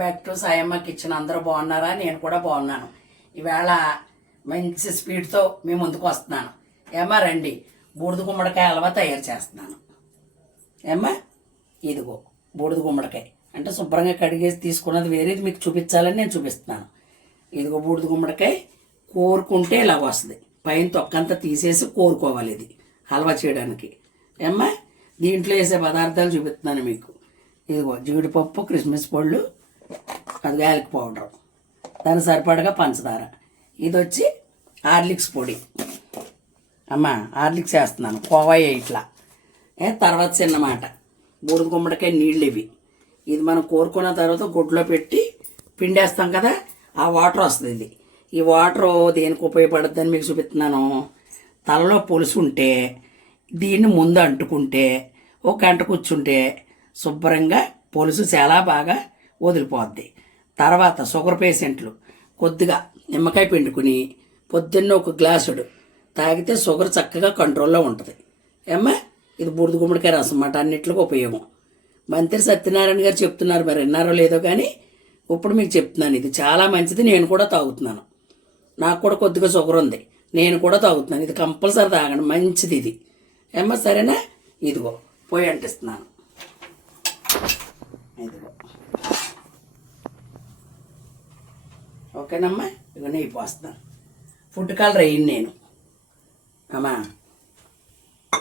Back to Sayamma kitchen అందరూ బాగున్నారా? నేను కూడా బాగున్నాను. ఈవేళ మంచి స్పీడ్తో మీ ముందుకు వస్తున్నాను. ఏమ్మా రండి. బూడిద గుమ్మడికాయ హల్వా తయారు చేస్తున్నాను. ఏమ్మా? ఇదిగో బూడిద గుమ్మడికాయ. అంటే శుభ్రంగా కడిగేసి తీసుకున్నది వేరేది మీకు చూపించాలని నేను చూపిస్తున్నాను. ఇదిగో బూడిద గుమ్మడికాయ కోరుకుంటే ఇలా వస్తుంది. పైన తొక్కంతా తీసేసి కోరుకోవాలి ఇది హల్వా చేయడానికి. ఏమ్మా? దీంట్లో వేసే పదార్థాలు చూపిస్తున్నాను మీకు. ఇదిగో జీడిపప్పు క్రిస్మస్ పళ్ళు అది యాలకి పౌడర్. దాని సరిపడగా పంచదార. ఇది వచ్చి హార్లిక్స్ పొడి. అమ్మా హార్లిక్స్ వేస్తున్నాను. కోవాయి ఇట్లా. ఏ తర్వాత చిన్నమాట. బూడిద గుమ్మడికాయ నీళ్ళు ఇవి. ఇది మనం కోరుకున్న తర్వాత గుడ్లో పెట్టి పిండేస్తాం కదా ఆ వాటర్ వస్తుంది ఇది. ఈ వాటర్ దేనికి ఉపయోగపడుతుందని మీకు చూపిస్తున్నాను. తలలో పులుసు ఉంటే దీన్ని ముందు అంటుకుంటే ఒక గంట కూర్చుంటే శుభ్రంగా పులుసు చాలా బాగా వదిలిపోద్ది. తర్వాత షుగర్ పేషెంట్లు కొద్దిగా నిమ్మకాయ పిండుకుని పొద్దున్న ఒక గ్లాసుడు తాగితే షుగర్ చక్కగా కంట్రోల్లో ఉంటుంది. ఏమ్మా? ఇది బూడిద గుమ్మడికాయ రసం అన్నమాట అన్నిట్లకు ఉపయోగం. మంత్రి సత్యనారాయణ గారు చెప్తున్నారు మరి విన్నారో లేదో కానీ ఇప్పుడు మీకు చెప్తున్నాను ఇది. చాలా మంచిది నేను కూడా తాగుతున్నాను. నాకు కూడా కొద్దిగా షుగర్ ఉంది నేను కూడా తాగుతున్నాను. ఇది కంపల్సరీ తాగండి మంచిది ఇది. ఏమ్మా సరేనా? ఇదిగో పోయి అంటిస్తున్నాను. ఇదిగో. ఓకేనమ్మా? ఇవన్నీ అయిపోస్తాను ఫుడ్ కలర్ వేయను నేను. అమ్మా.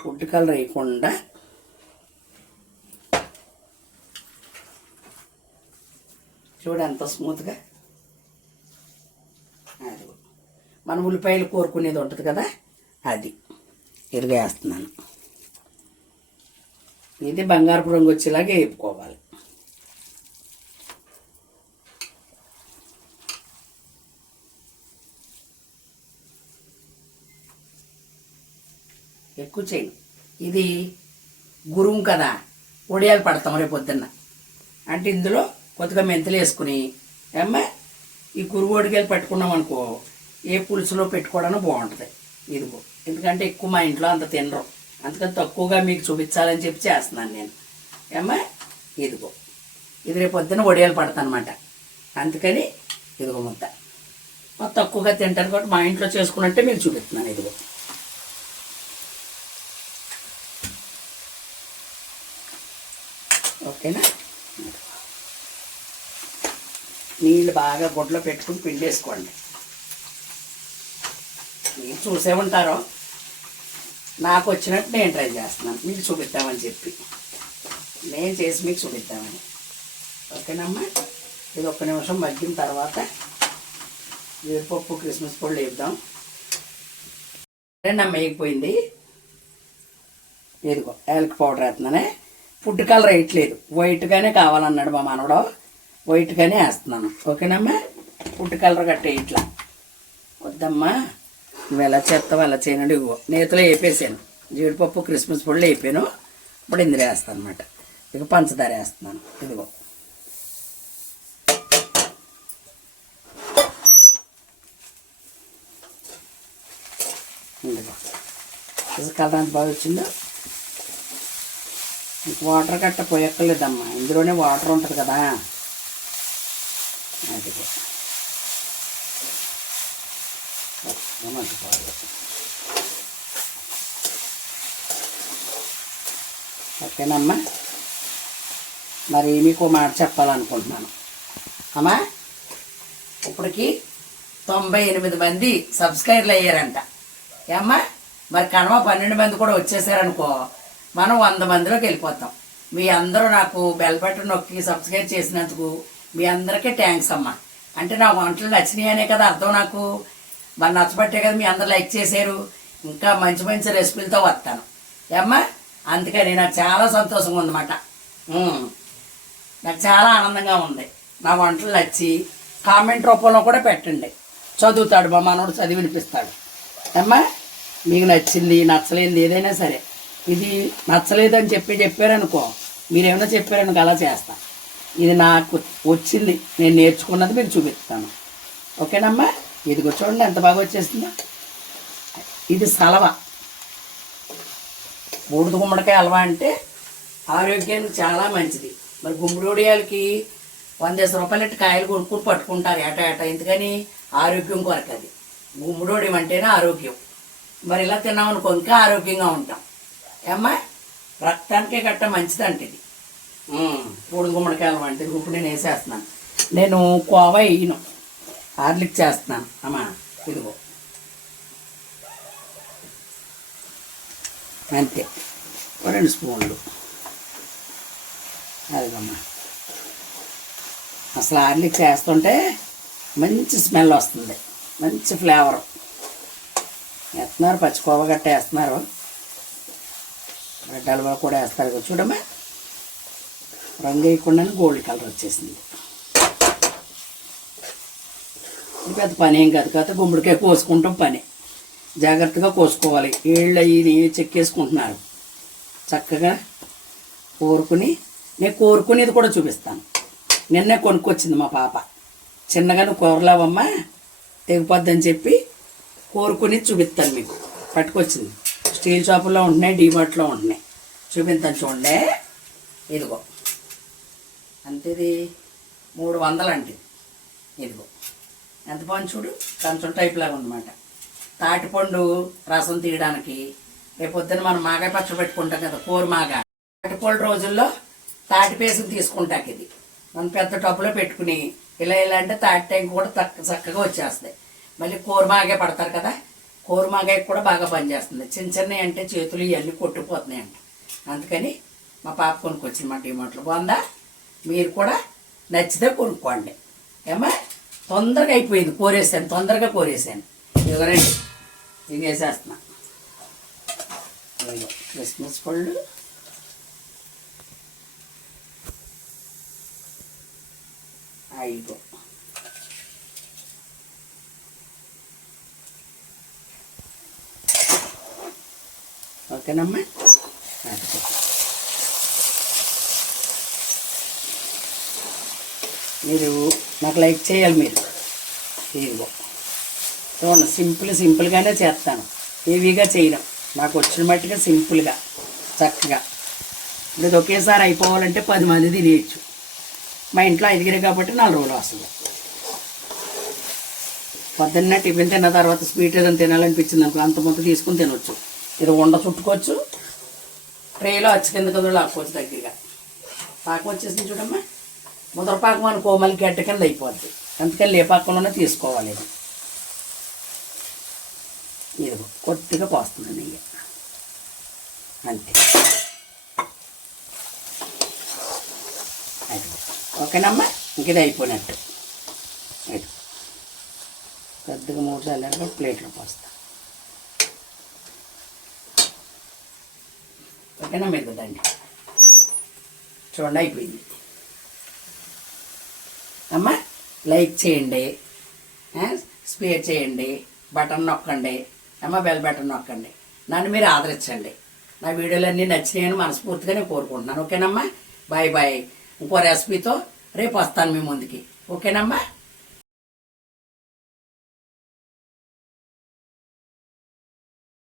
ఫుడ్ కలర్ వేయకుండా చూడు ఎంత స్మూత్గా. అది. మన ఉల్లిపాయలు కోరుకునేది ఉంటుంది కదా? అది. ఇరిగేస్తున్నాను. ఇది బంగారపు రంగు వచ్చేలాగే వేపుకోవాలి. ఎక్కువ చేయను ఇది గురువు కదా ఒడియాలు పడతాం రేపు పొద్దున్న. అంటే ఇందులో కొద్దిగా మెంతులు వేసుకుని అమ్మ ఈ గురువు ఒడిగాలు పెట్టుకున్నాం అనుకో ఏ పులుసులో పెట్టుకోవడానికి బాగుంటుంది. ఇదిగో ఎందుకంటే ఎక్కువ మా ఇంట్లో అంత తినరు. అందుకని తక్కువగా మీకు చూపించాలని చెప్పి చేస్తున్నాను నేను. ఏమ్మా ఇదిగో ఇది రేపు పొద్దున్న ఒడియాలు పడతానమాట. అందుకని ఇదిగో ముద్ద. తక్కువగా తింటారు కాబట్టి మా ఇంట్లో చేసుకున్నట్టే మీకు చూపిస్తున్నాను ఇదిగో. ఓకేనా? నీళ్ళు బాగా గుడ్లో పెట్టుకుని పిండేసుకోండి. మీరు చూసే ఉంటారో? నాకు వచ్చినట్టు నేను ట్రై చేస్తున్నాను. మీకు చూపిస్తామని చెప్పి. నేను చేసి మీకు చూపిస్తామని ఓకేనమ్మా? ఇది ఒక్క నిమిషం మగ్గిన తర్వాత జీడిపప్పు క్రిస్మస్ పళ్ళు వేద్దాం రెండు వేయకపోయింది ఇదిగో యాలక్ పౌడర్ వేస్తున్నానే. ఫుడ్ కలర్ వేయట్లేదు. వైట్గానే కావాలన్నాడు మా మనవడు. వైట్గానే వేస్తున్నాను. ఓకేనమ్మా? ఫుడ్ కలర్ కట్టే ఇట్లా. వద్దమ్మా. నువ్వు ఎలా చేస్తావు అలా చేయనండి ఇగో నేతిలో వేపేసాను. జీడిపప్పు క్రిస్మస్ పొడిలో వేపాను. ఇప్పుడు ఇందులో వేస్తాను అనమాట ఇక పంచదార వేస్తున్నాను. ఇదిగో. ఇదిగో. ఇది కలర్ అంత బాగా వచ్చిందో? వాటర్ గట్ట పోయక్కర్లేదమ్మా. ఇందులోనే వాటర్ ఉంటుంది కదా. అదిగో. మంచిపోవాలి ఓకేనమ్మా. మరి మీకు మాట చెప్పాలనుకుంటున్నాను. అమ్మా ఇప్పటికి తొంభై ఎనిమిది మంది సబ్స్క్రైబర్లు అయ్యారంట. ఏమ్మా మరి కనవ పన్నెండు మంది కూడా వచ్చేసారనుకో. మనం వంద మందిలోకి వెళ్ళిపోతాం. మీ అందరూ నాకు బెల్ బటన్ నొక్కి సబ్స్క్రైబ్ చేసినందుకు మీ అందరికీ థ్యాంక్స్ అమ్మా. అంటే నా వంటలు నచ్చినాయి అనే కదా అర్థం నాకు. మరి నచ్చబట్టే కదా మీ అందరు లైక్ చేశారు. ఇంకా మంచి మంచి రెసిపీలతో వస్తాను. ఏమ్మా? అందుకని నాకు చాలా సంతోషంగా ఉందన్నమాట. నాకు చాలా ఆనందంగా ఉంది. నా వంటలు నచ్చి కామెంట్ రూపంలో కూడా పెట్టండి. చదువుతాడు మా మనోడు చదివి వినిపిస్తాడు. అమ్మా మీకు నచ్చింది నచ్చలేంది ఏదైనా సరే. ఇది నచ్చలేదని చెప్పి చెప్పారనుకో మీరేమైనా చెప్పారనుకో అలా చేస్తా. ఇది నాకు వచ్చింది నేను నేర్చుకున్నది మీరు చూపిస్తాను. ఓకేనమ్మా? ఇదిగో చూడండి ఎంత బాగా వచ్చేసిందో. ఇది సలవ. బూడిద గుమ్మడికాయ అలవా అంటే ఆరోగ్యానికి చాలా మంచిది. మరి గుమ్మడి వందేసి రూపాయలట్టు కాయలు కొనుక్కుని పట్టుకుంటారు ఏటా ఏటా. ఎందుకని? ఆరోగ్యం కొరకు అది గుమ్మడోడి అంటేనే ఆరోగ్యం. మరి ఇలా తిన్నామనుకో ఇంకా ఆరోగ్యంగా ఉంటాం. ఏమ్మా? రక్తానికే గట్ట మంచిదంట ఇది. పూడి గుమ్మడికాయలు వంటిది ఇప్పుడు నేను వేసేస్తున్నాను. నేను కోవా వేయను హార్లిక్ చేస్తున్నాను. అమ్మా ఇదిగో. అంతే. రెండు స్పూన్లు. అదిగమ్మా. అసలు హార్లిక్ చేస్తుంటే మంచి స్మెల్ వస్తుంది. మంచి ఫ్లేవర్. వేస్తున్నారు పచ్చికోవ గట్ట వేస్తున్నారు. రెడ్ కూడా వేస్తారు కదా చూడమ్మా. రంగు వేయకుండానే గోల్డ్ కలర్ వచ్చేసింది. ఇది పెద్ద పని ఏం కాదు కాదు గుమ్మడికాయ కోసుకుంటాం పని. జాగ్రత్తగా కోసుకోవాలి. ఏళ్ళు ఇది చెక్కేసుకుంటున్నారు? చక్కగా కోరుకుని నేను కోరుకునేది కూడా చూపిస్తాను. నిన్నే కొనుక్కొచ్చింది మా పాప. చిన్నగా కూరలేవమ్మా తెగిపోద్దని చెప్పి కోరుకుని చూపిస్తాను మీకు. పట్టుకొచ్చింది. స్టీల్ షాపుల్లో ఉంటున్నాయి డీమార్ట్లో ఉంటున్నాయి. చూపించాను చూడండి. ఇదిగో. అంతేది? మూడు వందలు అంటే ఇదిగో. ఎంత బాగుంది చూడు? కంచం టైప్ లాగా ఉందన్నమాట. తాటిపండు రసం తీయడానికి రేపు పొద్దున్న మనం మాగాయ పచ్చడి పెట్టుకుంటాం కదా కూర మాగా. తాటిపండు రోజుల్లో తాటి పేసులు తీసుకుంటాకి ఇది. మనం పెద్ద టబ్బులో పెట్టుకుని ఇలా ఇలా అంటే తాటి టైం కూడా చక్కగా వచ్చేస్తాయి. మళ్ళీ కూర మాగే పడతారు కదా కూర కూడా బాగా పనిచేస్తుంది. చిన్న చిన్నవి అంటే చేతులు ఇవన్నీ కొట్టుకుపోతున్నాయి అంట. అందుకని మా పాప కొనుక్కొచ్చింది మా డిమార్ట్లో. బాగుందా? మీరు కూడా నచ్చితే కొనుక్కోండి. ఏమా తొందరగా అయిపోయింది. కోరేసాను తొందరగా కోరేసాను ఇవ్వరండి ఇది వేసేస్తున్నా. క్రిస్మస్ పళ్ళు. అయిగో ఓకేనమ్మా మీరు నాకు లైక్ చేయాలి మీరు. ఇదిగో. చూడండి సింపుల్ సింపుల్గానే చేస్తాను. హెవీగా చేయడం నాకు వచ్చిన మట్టుగా సింపుల్గా చక్కగా. ఇది ఒకేసారి అయిపోవాలంటే పది మంది తినేయచ్చు. మా ఇంట్లో ఐదుగురే కాబట్టి నాలుగు రోజులు వస్తుంది. పొద్దున్న టిఫిన్ తిన్న తర్వాత స్వీట్ ఏదైనా తినాలనిపించింది అనుకో అంత మొత్తం తీసుకుని తినొచ్చు. ఇది ఉండ చుట్టుకోవచ్చు. ట్రేలో అచ్చి కింద కదులు లాక్కోవచ్చు దగ్గరగా. పాకం వచ్చేసింది చూడమ్మా. ముద్రపాకం అనుకో మళ్ళీ గడ్డ కింద అయిపోద్ది. అందుకని లేపాకంలోనే తీసుకోవాలి ఇది. ఇది కొద్దిగా పోస్తుంది నెయ్యి. అంతే. అది ఓకేనమ్మా? ఇంకది అయిపోయినట్టు. అది పెద్దగా మూడు సార్లు ప్లేట్లో పోస్తాను ఓకేనా మీరు దండి చూడండి అయిపోయింది. అమ్మా లైక్ చేయండి స్పేర్ చేయండి బటన్ నొక్కండి అమ్మ బెల్ బటన్ నొక్కండి. నన్ను మీరు ఆదరించండి. నా వీడియోలన్నీ నచ్చినాయని మనస్ఫూర్తిగా నేను కోరుకుంటున్నాను. ఓకేనమ్మా? Bye bye. ఇంకో రెసిపీతో రేపు వస్తాను మీ ముందుకి. ఓకేనమ్మా?